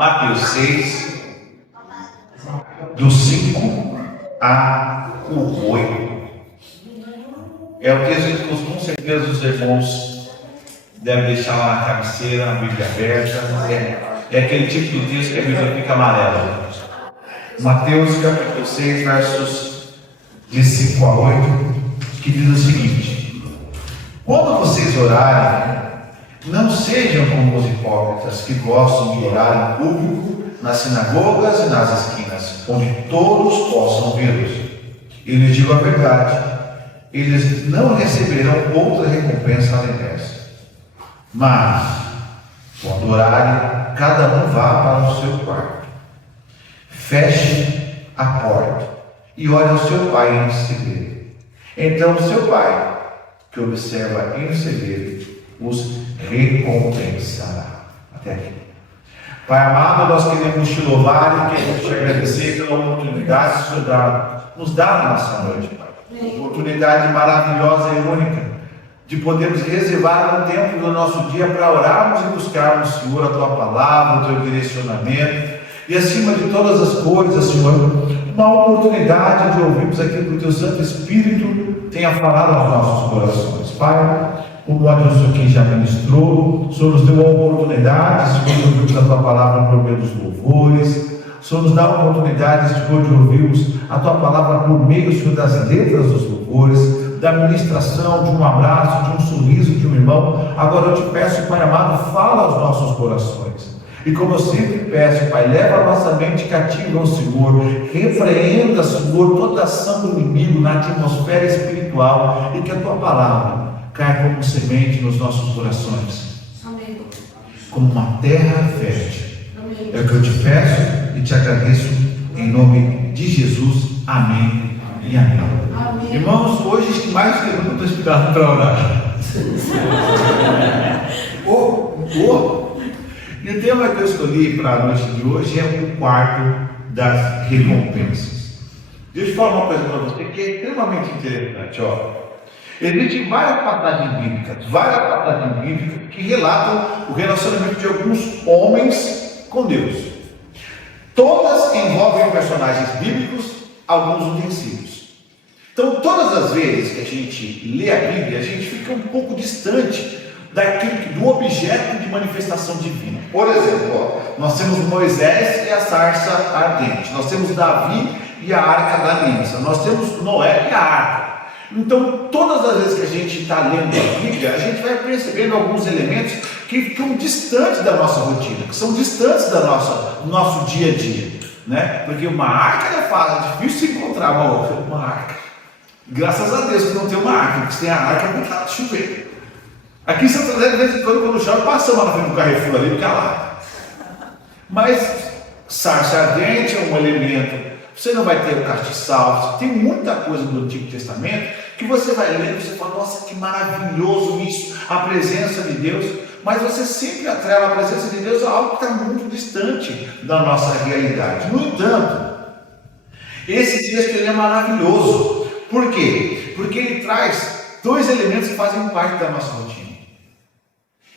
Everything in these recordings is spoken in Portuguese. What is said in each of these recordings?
Mateus 6, do 5 ao 8. É o texto que com certeza os irmãos devem deixar lá na cabeceira, na Bíblia aberta. É aquele tipo de texto que a Bíblia fica amarela. Mateus capítulo 6, versos de 5 a 8, que diz o seguinte: quando vocês orarem, não sejam como os hipócritas que gostam de orar em público, nas sinagogas e nas esquinas, onde todos possam vê-los. Eu lhes digo a verdade, eles não receberão outra recompensa além dessa. Mas, quando orarem, cada um vá para o seu quarto, feche a porta e ore ao seu pai em segredo. Então o seu pai, que observa em segredo, os recompensará. Até aqui. Pai amado, nós queremos te louvar e queremos te agradecer pela oportunidade que o Senhor nos dá nessa noite, Pai. Oportunidade maravilhosa e única de podermos reservar um tempo do nosso dia para orarmos e buscarmos, Senhor, a tua palavra, o teu direcionamento e, acima de todas as coisas, Senhor, uma oportunidade de ouvirmos aquilo que o teu Santo Espírito tenha falado aos nossos corações. Pai, como o Adilson aqui já ministrou, o Senhor nos deu a oportunidade, Senhor, de ouvirmos a tua palavra por meio dos louvores. O Senhor nos dá a oportunidade, Senhor, de ouvirmos a tua palavra por meio, Senhor, das letras dos louvores, da ministração, de um abraço, de um sorriso de um irmão. Agora eu te peço, Pai amado, fala aos nossos corações. E como eu sempre peço, Pai, leva a nossa mente cativa ao Senhor, repreenda, Senhor, toda ação do inimigo na atmosfera espiritual e que a tua palavra caia como semente nos nossos corações, como uma terra fértil. É o que eu te peço e te agradeço em nome de Jesus. Amém e amém. Amém. Irmãos, hoje mais que nunca estou esperando para orar. E o tema que eu escolhi para a noite de hoje é o quarto das recompensas. Deixa eu falar uma coisa para você que é extremamente interessante. Existem várias passagens bíblicas que relatam o relacionamento de alguns homens com Deus. Todas envolvem personagens bíblicos, alguns utensílios. Então, todas as vezes que a gente lê a Bíblia, a gente fica um pouco distante do objeto de manifestação divina. Por exemplo, nós temos Moisés e a sarça ardente, nós temos Davi e a arca da aliança, nós temos Noé e a arca. Então, todas as vezes que a gente está lendo a Bíblia, a gente vai percebendo alguns elementos que ficam distantes da nossa rotina, que são distantes do nosso dia a dia, né? Porque uma arca é difícil encontrar uma arca. Graças a Deus que não tem uma arca, porque se tem a arca é muito de chover. Aqui em Santo André, de vez em quando chove, passamos na frente do Carrefour ali, porque é lá. Mas sarça ardente é um elemento. Você não vai ter o castiçal, tem muita coisa do Antigo Testamento que você vai ler e você fala, nossa, que maravilhoso isso, a presença de Deus, mas você sempre atrela a presença de Deus a algo que está muito distante da nossa realidade. No entanto, esse texto ele é maravilhoso. Por quê? Porque ele traz dois elementos que fazem parte da nossa rotina.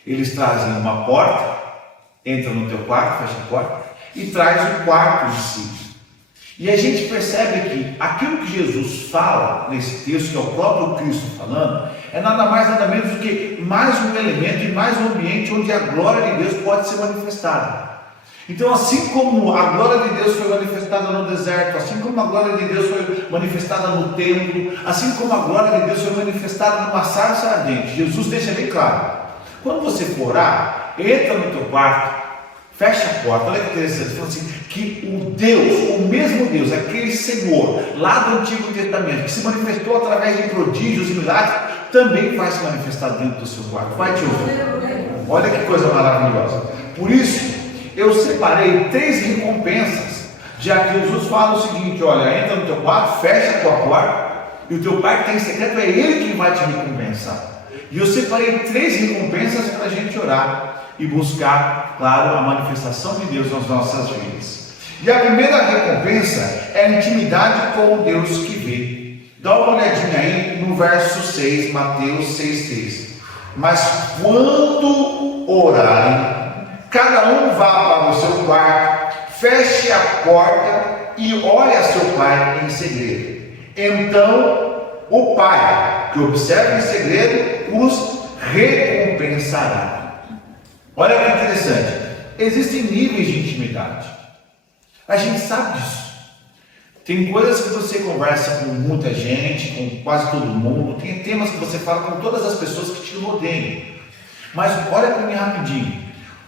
Eles trazem uma porta, entra no teu quarto, fecha a porta, e traz o quarto de si. E a gente percebe que aquilo que Jesus fala nesse texto, que é o próprio Cristo falando, é nada mais nada menos do que mais um elemento e mais um ambiente onde a glória de Deus pode ser manifestada. Então, assim como a glória de Deus foi manifestada no deserto, assim como a glória de Deus foi manifestada no templo, assim como a glória de Deus foi manifestada numa sarça ardente, Jesus deixa bem claro: quando você for orar, entra no teu quarto, fecha a porta. Olha que interessante, ele fala assim, que o mesmo Deus, aquele Senhor lá do Antigo Testamento, que se manifestou através de prodígios e milagres, também vai se manifestar dentro do seu quarto, vai te ouvir. Olha que coisa maravilhosa. Por isso, eu separei 3 recompensas, já que Jesus fala o seguinte: olha, entra no teu quarto, fecha a tua porta, e o teu pai que está em secreto é ele que vai te recompensar. E eu separei 3 recompensas para a gente orar e buscar, claro, a manifestação de Deus nas nossas vidas. E a primeira recompensa é a intimidade com o Deus que vê. Dá uma olhadinha aí no verso 6, Mateus 6,3. Mas quando orarem, cada um vá para o seu quarto, feche a porta e olhe a seu pai em segredo. Então o pai que observa em segredo os recompensará. Olha que interessante, existem níveis de intimidade, a gente sabe disso. Tem coisas que você conversa com muita gente, com quase todo mundo, tem temas que você fala com todas as pessoas que te rodeiam. Mas olha para mim rapidinho,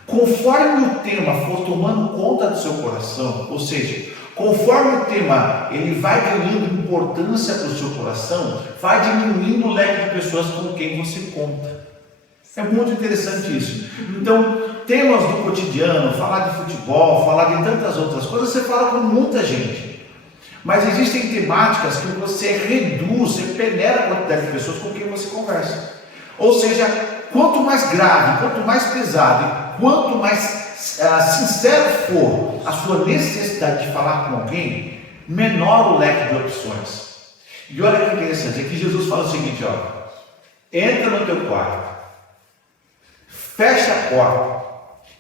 conforme o tema for tomando conta do seu coração, ou seja, conforme o tema ele vai ganhando importância para o seu coração, vai diminuindo o leque de pessoas com quem você conta. É muito interessante isso. Então, temas do cotidiano, falar de futebol, falar de tantas outras coisas, você fala com muita gente. Mas existem temáticas que você reduz, você peneira a quantidade de pessoas com quem você conversa. Ou seja, quanto mais grave, quanto mais pesado, quanto mais sincero for a sua necessidade de falar com alguém, menor o leque de opções. E olha que interessante, aqui Jesus fala o seguinte, entra no teu quarto, fecha a porta,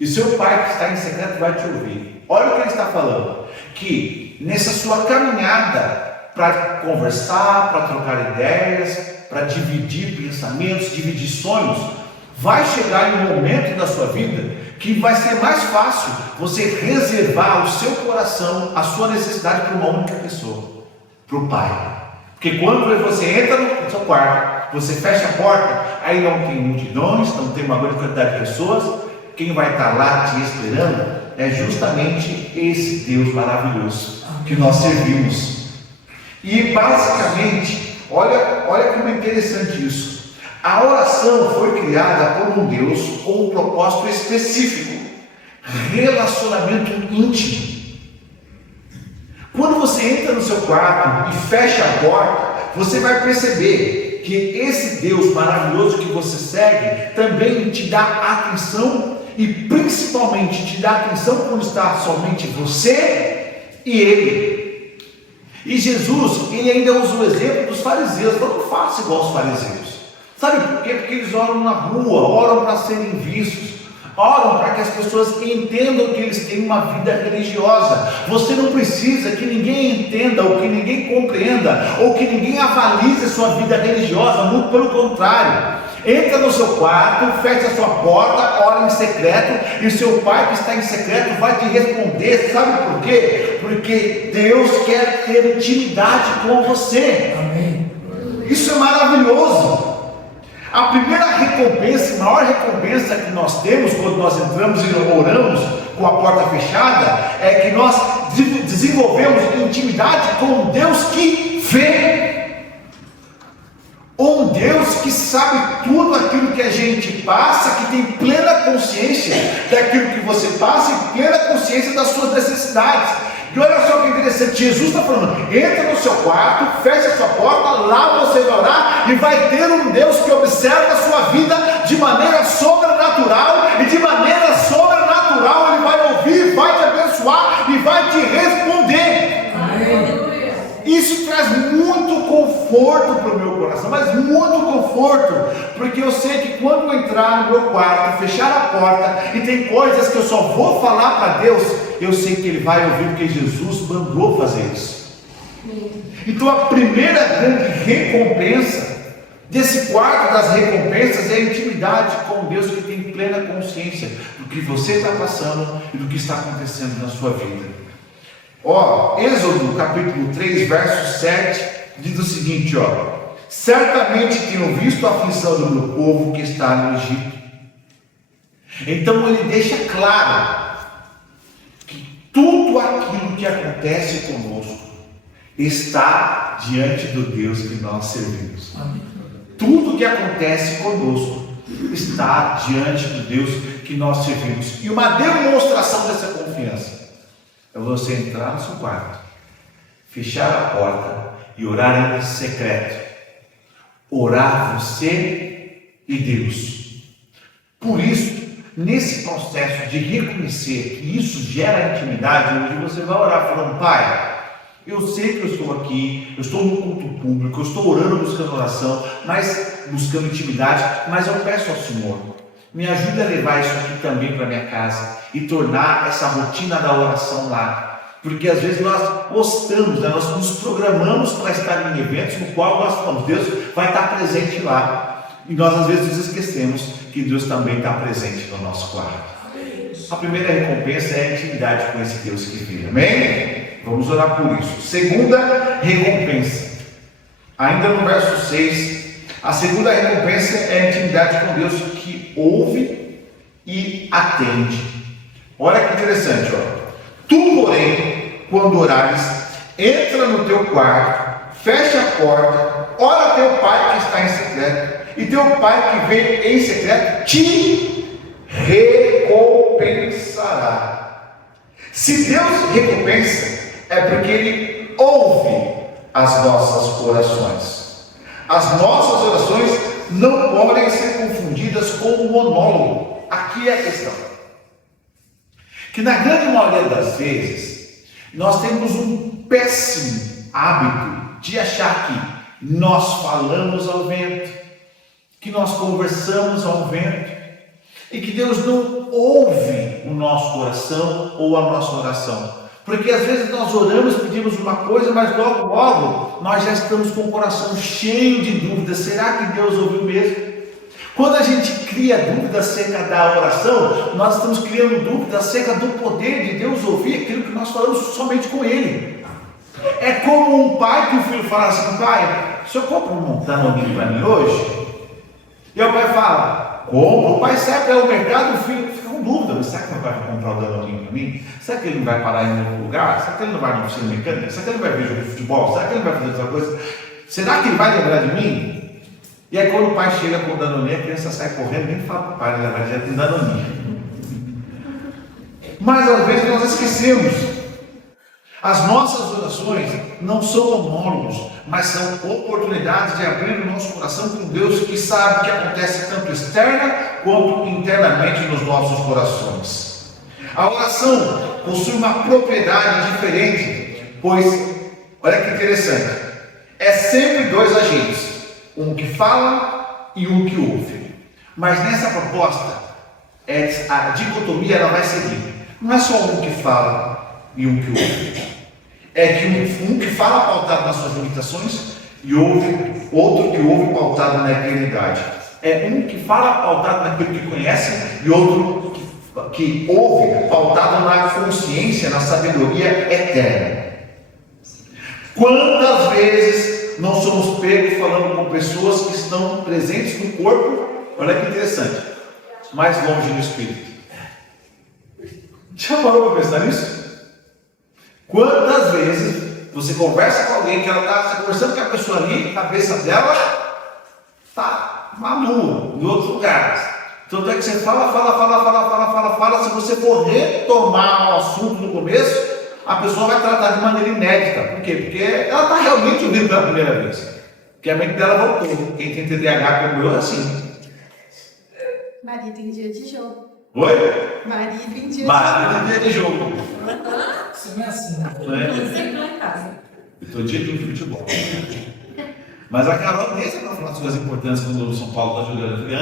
e seu pai que está em secreto vai te ouvir. Olha o que ele está falando, que nessa sua caminhada para conversar, para trocar ideias, para dividir pensamentos, dividir sonhos, vai chegar em um momento da sua vida que vai ser mais fácil você reservar o seu coração, a sua necessidade para uma única pessoa, para o Pai. Porque quando você entra no seu quarto, você fecha a porta, aí não tem multidões, não tem uma grande quantidade de pessoas, quem vai estar lá te esperando é justamente esse Deus maravilhoso que nós servimos. E basicamente, olha como é interessante isso. A oração foi criada por um Deus com um propósito específico, relacionamento íntimo. Quando você entra no seu quarto e fecha a porta, você vai perceber que esse Deus maravilhoso que você segue também te dá atenção e principalmente te dá atenção quando está somente você e Ele. E Jesus, ele ainda usa o exemplo dos fariseus. Não faça igual aos fariseus. Sabe por quê? Porque eles oram na rua, oram para serem vistos, oram para que as pessoas entendam que eles têm uma vida religiosa. Você não precisa que ninguém entenda, ou que ninguém compreenda, ou que ninguém avalize a sua vida religiosa, muito pelo contrário. Entra no seu quarto, fecha a sua porta, ora em secreto, e o seu pai que está em secreto vai te responder. Sabe por quê? Porque Deus quer ter intimidade com você. Amém. Isso é maravilhoso. A primeira recompensa, a maior recompensa que nós temos quando nós entramos e oramos com a porta fechada, é que nós desenvolvemos intimidade com um Deus que vê. Um Deus que sabe tudo aquilo que a gente passa, que tem plena consciência daquilo que você passa e plena consciência das suas necessidades. E olha só que interessante, Jesus está falando, entra no seu quarto, fecha a sua porta, lá você vai orar e vai ter um Deus que observa a sua vida de maneira sobrenatural, e de maneira sobrenatural Ele vai ouvir, vai te abençoar e vai te responder. Amém. Isso traz muito conforto para o meu coração, mas muito conforto, porque eu sei que quando eu entrar no meu quarto, fechar a porta, e tem coisas que eu só vou falar para Deus, eu sei que Ele vai ouvir, porque Jesus mandou fazer isso. Então a primeira grande recompensa desse quarto das recompensas é a intimidade com Deus, que tem plena consciência do que você está passando e do que está acontecendo na sua vida. Êxodo capítulo 3, verso 7, diz o seguinte, certamente tenho visto a aflição do meu povo que está no Egito. Então ele deixa claro que tudo aquilo que acontece conosco está diante do Deus que nós servimos. Tudo que acontece conosco está diante do Deus que nós servimos. E uma demonstração dessa confiança é você entrar no seu quarto, fechar a porta e orar em secreto. Orar você e Deus. Por isso, nesse processo de reconhecer que isso gera intimidade, onde você vai orar falando, Pai, eu sei que eu estou aqui, eu estou no culto público, eu estou orando, buscando oração, buscando intimidade, mas eu peço ao Senhor, Me ajude a levar isso aqui também para minha casa e tornar essa rotina da oração lá. Porque às vezes nós gostamos, né? Nós nos programamos para estar em eventos no qual nós falamos, Deus vai estar presente lá. E nós às vezes nos esquecemos que Deus também está presente no nosso quarto. A primeira recompensa é a intimidade com esse Deus que vive. Amém? Vamos orar por isso. Segunda recompensa. Ainda no verso 6. A segunda recompensa é a intimidade com Deus que ouve e atende. Olha que interessante, ó. Tu, porém, quando orares, entra no teu quarto, fecha a porta, ora a teu pai que está em secreto, e teu pai que vem em secreto te recompensará. Se Deus recompensa, é porque Ele ouve as nossas orações. As nossas orações não podem ser confundidas com um monólogo. Aqui é a questão. Que na grande maioria das vezes, nós temos um péssimo hábito de achar que nós falamos ao vento, que nós conversamos ao vento, e que Deus não ouve o nosso coração ou a nossa oração. Porque às vezes nós oramos, pedimos uma coisa, mas logo nós já estamos com o coração cheio de dúvidas. Será que Deus ouviu mesmo? Quando a gente cria dúvida acerca da oração, nós estamos criando dúvida acerca do poder de Deus ouvir aquilo que nós falamos somente com Ele. É como um pai que o filho fala assim: pai, o senhor compra um danoninho para mim hoje? E o pai fala: compra. O pai sai para o mercado, o filho fica com dúvida: mas será que meu pai vai comprar o danoninho para mim? Será que ele não vai parar em outro lugar? Será que ele não vai no oficina mecânica? Será que ele não vai ver jogo de futebol? Será que ele não vai fazer outra coisa? Será que ele vai lembrar de mim? E aí quando o pai chega com o danoninho, a criança sai correndo, nem fala para o pai, ela já tem danoninho. Mas às vezes nós esquecemos. As nossas orações não são monólogos, mas são oportunidades de abrir o nosso coração com Deus, que sabe o que acontece tanto externa quanto internamente nos nossos corações. A oração possui uma propriedade diferente, pois, olha que interessante, é sempre dois agentes, um que fala e um que ouve. Mas nessa proposta, a dicotomia ela vai seguir. Não é só um que fala e um que ouve. É que um que fala pautado nas suas limitações e outro que ouve pautado na eternidade. É um que fala pautado naquilo que conhece e outro que ouve pautado na consciência, na sabedoria eterna. Quantas vezes não somos pegos falando com pessoas que estão presentes no corpo, olha que interessante, mais longe no espírito. Já parou para pensar nisso? Quantas vezes você conversa com alguém que ela está conversando com a pessoa ali, a cabeça dela está nua, em outros lugares. Tanto é que você fala. Se você for retomar o assunto no começo, a pessoa vai tratar de maneira inédita. Por quê? Porque ela está realmente ouvindo pela primeira vez. Porque a mente dela voltou. Quem tem TDAH como eu é assim. Marido em dia de jogo. Oi? Marido em dia de jogo. Isso não é assim, né? Sempre lá em casa. Eu estou dia de futebol. Mas a Carol deixa para falar as coisas importantes quando o São Paulo está jogando. Eu falei,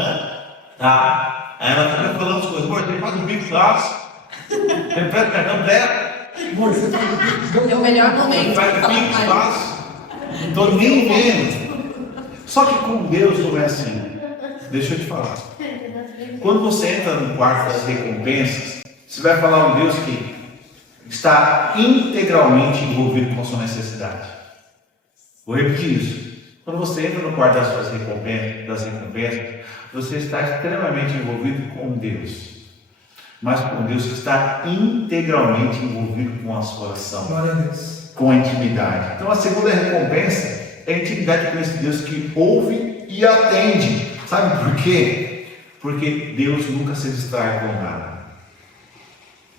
tá. Aí ela fica falando as coisas. Tem faz um bico fácil. Repete o cartão dela. É o melhor momento. Faz um bico fácil. Não estou nem vendo. Só que com Deus não é assim. Deixa eu te falar. Quando você entra no quarto das recompensas, você vai falar um Deus que está integralmente envolvido com a sua necessidade. Vou repetir isso. Quando você entra no quarto das suas recompensas, você está extremamente envolvido com Deus. Mas com Deus que está integralmente envolvido com a sua oração. Glória a Deus. Com a intimidade. Então a segunda recompensa é a intimidade com esse Deus que ouve e atende. Sabe por quê? Porque Deus nunca se distrai com nada.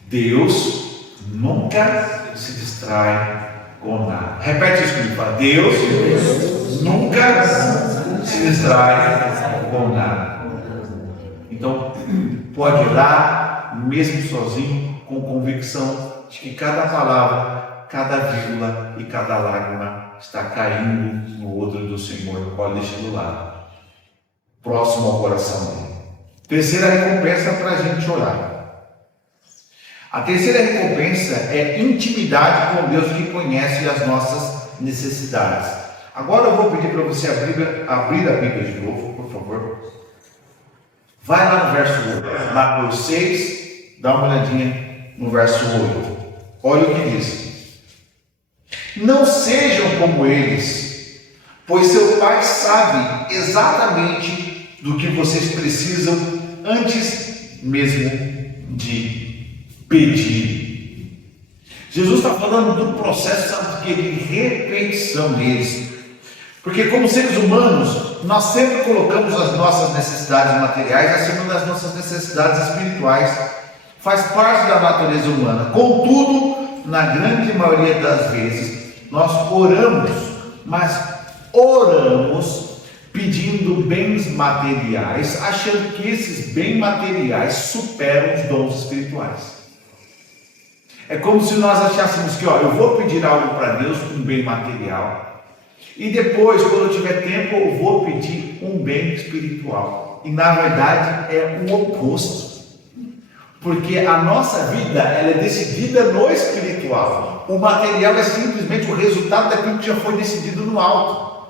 Deus nunca se distrai com nada. Repete isso comigo. Fala, Deus nunca se distrai com nada. Então, pode orar, mesmo sozinho, com convicção de que cada palavra, cada vírgula e cada lágrima está caindo no odre do Senhor. Pode deixar do lado, próximo ao coração dele. Terceira recompensa para a gente orar. A terceira recompensa é intimidade com Deus que conhece as nossas necessidades. Agora eu vou pedir para você abrir a Bíblia de novo, por favor. Vai lá no verso 8, Mateus 6, dá uma olhadinha no verso 8. Olha o que diz. Não sejam como eles, pois seu Pai sabe exatamente do que vocês precisam antes mesmo de pedir. Jesus está falando do processo, sabe, de repetição deles. Porque como seres humanos, nós sempre colocamos as nossas necessidades materiais acima das nossas necessidades espirituais. Faz parte da natureza humana. Contudo, na grande maioria das vezes, nós oramos, mas oramos pedindo bens materiais, achando que esses bens materiais superam os dons espirituais. É como se nós achássemos que, eu vou pedir algo para Deus, um bem material, e depois, quando eu tiver tempo, eu vou pedir um bem espiritual. E na verdade é o oposto. Porque a nossa vida, ela é decidida no espiritual. O material é simplesmente o resultado daquilo que já foi decidido no alto.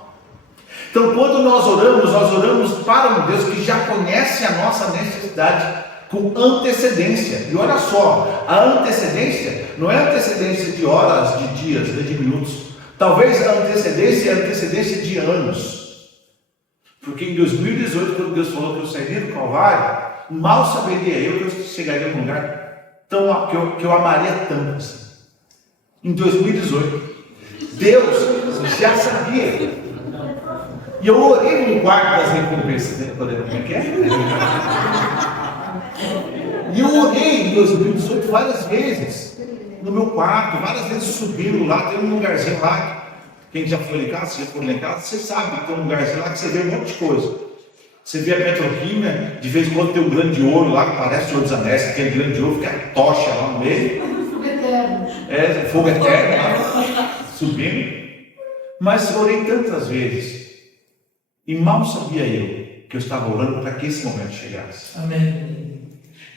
Então, quando nós oramos para um Deus que já conhece a nossa necessidade com antecedência. E olha só, a antecedência não é antecedência de horas, de dias, de minutos. Talvez a antecedência é a antecedência de anos. Porque em 2018, quando Deus falou que eu sairia do Calvário, mal saberia eu que eu chegaria num lugar que eu amaria tanto assim. Em 2018, Deus já sabia. E eu orei no quarto das recompensas, né? Como é que é? E eu orei em 2018 várias vezes, no meu quarto, várias vezes subindo lá, tem um lugarzinho lá. Quem já foi lá em casa, se já foi lá em casa, você sabe que tem um lugarzinho lá que você vê um monte de coisa. Você vê a petroquímica, de vez em quando tem um grande ouro lá, que parece o Senhor dos Anéis, aquele grande ouro que é a tocha lá no meio. Fogo eterno. É, fogo eterno lá, subindo. Mas eu orei tantas vezes, e mal sabia eu que eu estava orando para que esse momento chegasse. Amém.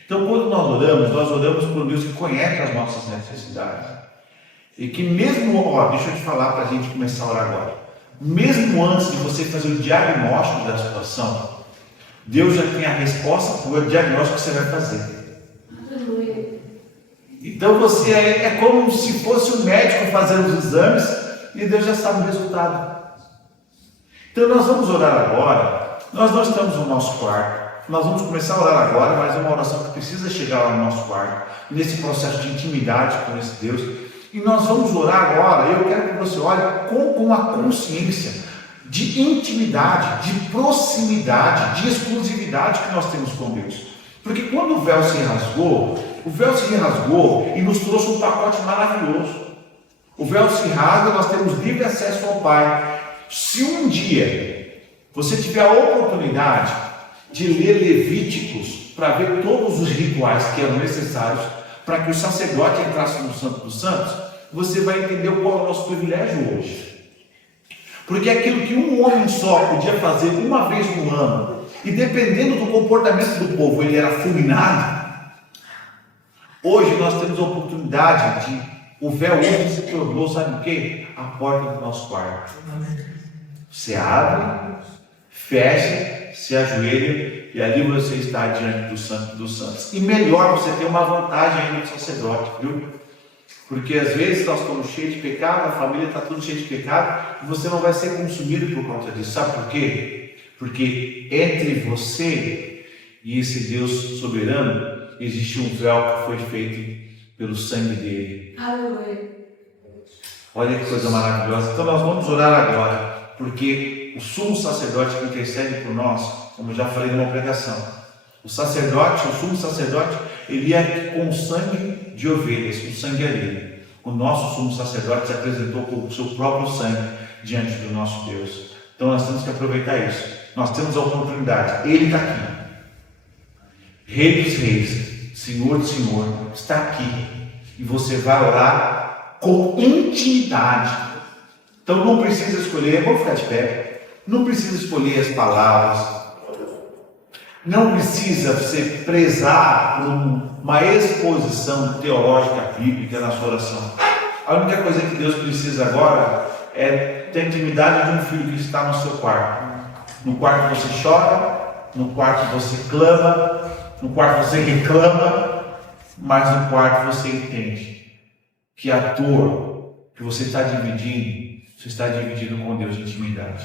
Então, quando nós oramos por Deus que conhece as nossas necessidades. E que mesmo, deixa eu te falar para a gente começar a orar agora. Mesmo antes de você fazer o diagnóstico da situação, Deus já tem a resposta para o diagnóstico que você vai fazer. Então você é como se fosse um médico fazendo os exames e Deus já sabe o resultado. Então nós vamos orar agora. Nós não estamos no nosso quarto. Nós vamos começar a orar agora, mas é uma oração que precisa chegar lá no nosso quarto, nesse processo de intimidade com esse Deus. E nós vamos orar agora. Eu quero que você ore com a consciência de intimidade, de proximidade, de exclusividade que nós temos com Deus. Porque quando o véu se rasgou e nos trouxe um pacote maravilhoso. O véu se rasga, nós temos livre acesso ao Pai. Se um dia você tiver a oportunidade de ler Levíticos para ver todos os rituais que eram necessários para que o sacerdote entrasse no Santo dos Santos, você vai entender qual é o nosso privilégio hoje. Porque aquilo que um homem só podia fazer uma vez no ano, e dependendo do comportamento do povo, ele era fulminado, hoje nós temos a oportunidade de, o véu hoje se tornou, sabe o quê? A porta do nosso quarto. Você abre, fecha, se ajoelha, e ali você está diante do Santo dos Santos. E melhor, você tem uma vantagem ainda do sacerdote, viu? Porque às vezes nós estamos cheios de pecado, a família está tudo cheia de pecado, e você não vai ser consumido por conta disso. Sabe por quê? Porque entre você e esse Deus soberano, existe um véu que foi feito pelo sangue dele. Aleluia. Olha que coisa maravilhosa. Então nós vamos orar agora, porque o sumo sacerdote que intercede por nós, como eu já falei numa pregação, o sumo sacerdote, ele é com sangue de ovelhas, o sangue alheio. O nosso sumo sacerdote se apresentou com o seu próprio sangue diante do nosso Deus. Então nós temos que aproveitar isso. Nós temos a oportunidade. Ele está aqui. Rei dos reis, Senhor do Senhor, está aqui. E você vai orar com intimidade. Então não precisa escolher, vamos ficar de pé. Não precisa escolher as palavras. Não precisa você prezar por uma exposição teológica bíblica na sua oração. A única coisa que Deus precisa agora é ter intimidade de um filho que está no seu quarto. No quarto você chora, no quarto você clama, no quarto você reclama, mas no quarto você entende que a dor que você está dividindo com Deus de intimidade.